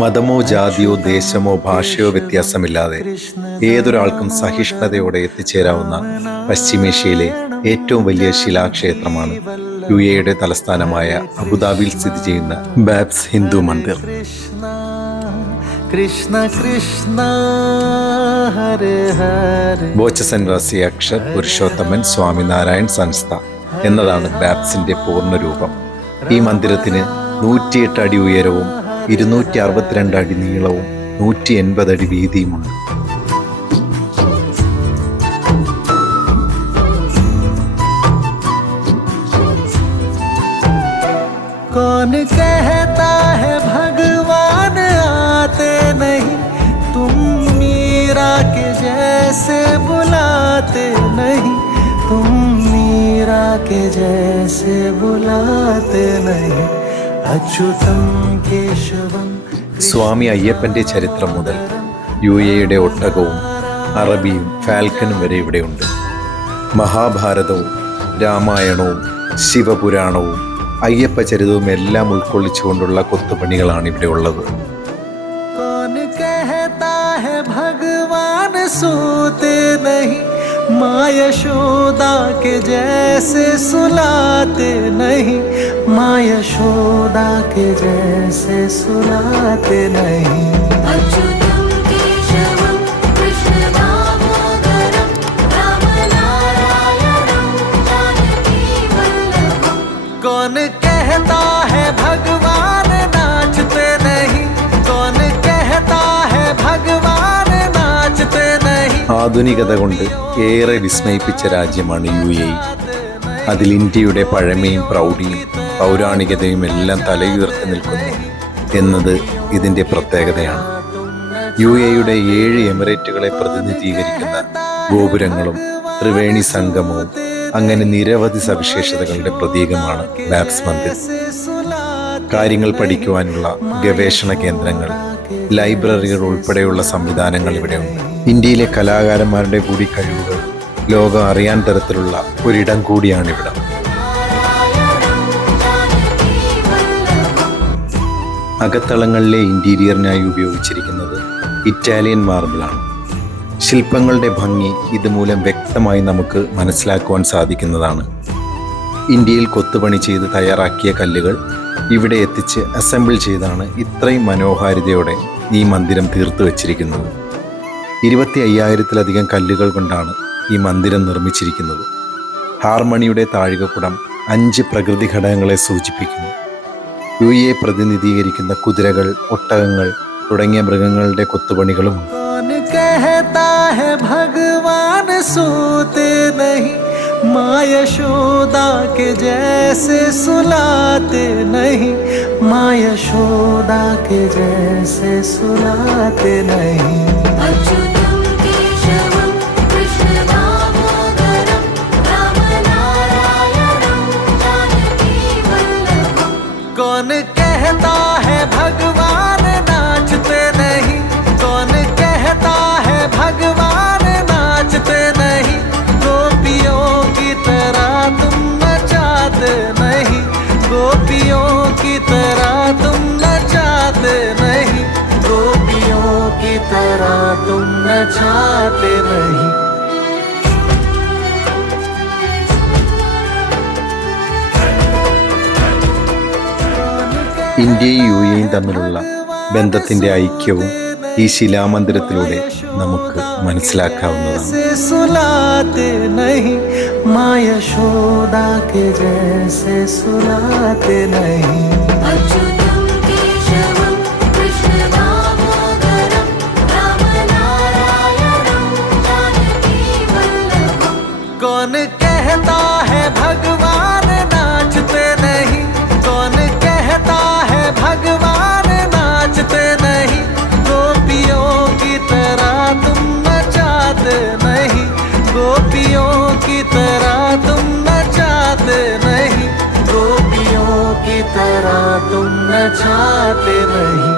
മതമോ ജാതിയോ ദേശമോ ഭാഷയോ വ്യത്യാസമില്ലാതെ ഏതൊരാൾക്കും സഹിഷ്ണുതയോടെ എത്തിച്ചേരാവുന്ന പശ്ചിമേഷ്യയിലെ ഏറ്റവും വലിയ ശിലാക്ഷേത്രമാണ് UAE തലസ്ഥാനമായ അബുദാബിയിൽ സ്ഥിതി ചെയ്യുന്ന ബാബ്സ് ഹിന്ദു മന്ദിർ. കൃഷ്ണ കൃഷ്ണ ഹരേ ഹരേ ബോച്ചസൻവാസി അക്ഷർ പുരുഷോത്തമൻ സ്വാമിനാരായൺ സംസ്ഥ എന്നതാണ് ബാബ്സിന്റെ പൂർണ്ണരൂപം. ഈ മന്ദിരത്തിന് 108 അടി ഉയരവും 262 അടി നീളവും 180 അടി വീതിയുമുണ്ട്. कौन कहता है भगवान आते नहीं, तुम मीरा के जैसे बुलाते नहीं, तुम मीरा के जैसे बुलाते नहीं, अच्युतम केशवम. സ്വാമി അയ്യപ്പന്റെ ചരിത്രം മുതൽ UAE ഒട്ടകവും അറബിയും ഫാൽക്കനും വരെ ഇവിടെയുണ്ട്. മഹാഭാരതവും രാമായണവും ശിവപുരാണവും അയ്യപ്പ ചരിതവും എല്ലാം ഉൾക്കൊള്ളിച്ചുകൊണ്ടുള്ള കൊത്തുപണികളാണ് ഇവിടെ ഉള്ളത്. कौन कहता है भगवान सोते नहीं, माँ यशोदा के जैसे सुलाते नहीं, माँ यशोदा के जैसे सुलाते नहीं. कौन कहता है भगवान नाचते नहीं, कौन कहता है भगवान नाचते नहीं. ആധുനികത കൊണ്ട് ഏറെ വിസ്മയിപ്പിച്ച രാജ്യമാണ് UAE. അതിൽ ഇന്ത്യയുടെ പഴമയും പ്രൗഢിയും പൗരാണികതയും എല്ലാം തലയുയർത്തി നിൽക്കുന്നു എന്നത് ഇതിൻ്റെ പ്രത്യേകതയാണ്. UAE 7 എമിറേറ്റുകളെ പ്രതിനിധീകരിക്കുന്ന ഗോപുരങ്ങളും ത്രിവേണി സംഗമവും അങ്ങനെ നിരവധി സവിശേഷതകളുടെ പ്രതീകമാണ് ബാബ്സ് മന്ദിർ. കാര്യങ്ങൾ പഠിക്കുവാനുള്ള ഗവേഷണ കേന്ദ്രങ്ങൾ, ലൈബ്രറികൾ ഉൾപ്പെടെയുള്ള സംവിധാനങ്ങൾ ഇവിടെയുണ്ട്. ഇന്ത്യയിലെ കലാകാരന്മാരുടെ കൂടി കഴിവുകൾ ലോകം അറിയാൻ തരത്തിലുള്ള ഒരിടം കൂടിയാണിവിടം. അകത്തളങ്ങളിലെ ഇന്റീരിയറിനായി ഉപയോഗിച്ചിരിക്കുന്നത് ഇറ്റാലിയൻ മാർബിളാണ്. ശില്പങ്ങളുടെ ഭംഗി ഇതുമൂലം വ്യക്തമായി നമുക്ക് മനസ്സിലാക്കുവാൻ സാധിക്കുന്നതാണ്. ഇന്ത്യയിൽ കൊത്തുപണി ചെയ്ത് തയ്യാറാക്കിയ കല്ലുകൾ ഇവിടെ എത്തിച്ച് അസംബിൾ ചെയ്താണ് ഇത്രയും മനോഹാരിതയോടെ ഈ മന്ദിരം തീർത്തു വച്ചിരിക്കുന്നത്. 25,000-ലധികം കല്ലുകൾ കൊണ്ടാണ് ഈ മന്ദിരം നിർമ്മിച്ചിരിക്കുന്നത്. ഹാർമണിയുടെ താഴികക്കുടം 5 പ്രകൃതി ഘടകങ്ങളെ സൂചിപ്പിക്കുന്നു. UAE പ്രതിനിധീകരിക്കുന്ന കുതിരകൾ, ഒട്ടകങ്ങൾ തുടങ്ങിയ മൃഗങ്ങളുടെ കൊത്തുപണികളും कहता है भगवान सोते नहीं, माँ यशोदा के जैसे सुलाते नहीं, माँ यशोदा के जैसे सुलाते नहीं. कौन कहता है भगवान नाचते नहीं, कौन कहता है भगवान नाचते नहीं, गोपियों की तरह तुम नचाते नहीं, गोपियों की तरह तुम नचाते नहीं, गोपियों की तरह तुम नचाते नहीं. ഇന്ത്യയും UAE തമ്മിലുള്ള ബന്ധത്തിന്റെ ഐക്യവും ഈ ശിലാമന്ദിരത്തിലൂടെ നമുക്ക് മനസ്സിലാക്കാവുന്നതാണ്. सुलाते नहीं, माँ यशोदा के जैसे सुलाते नहीं. कौन कहता है भगवान नाचते नहीं, कौन कहता है भगवान नाचते नहीं, गोपियों की तरह तुम नचाते नहीं, गोपियों की तरह तुम नचाते नहीं, गोपियों की तरह तुम नचाते नहीं.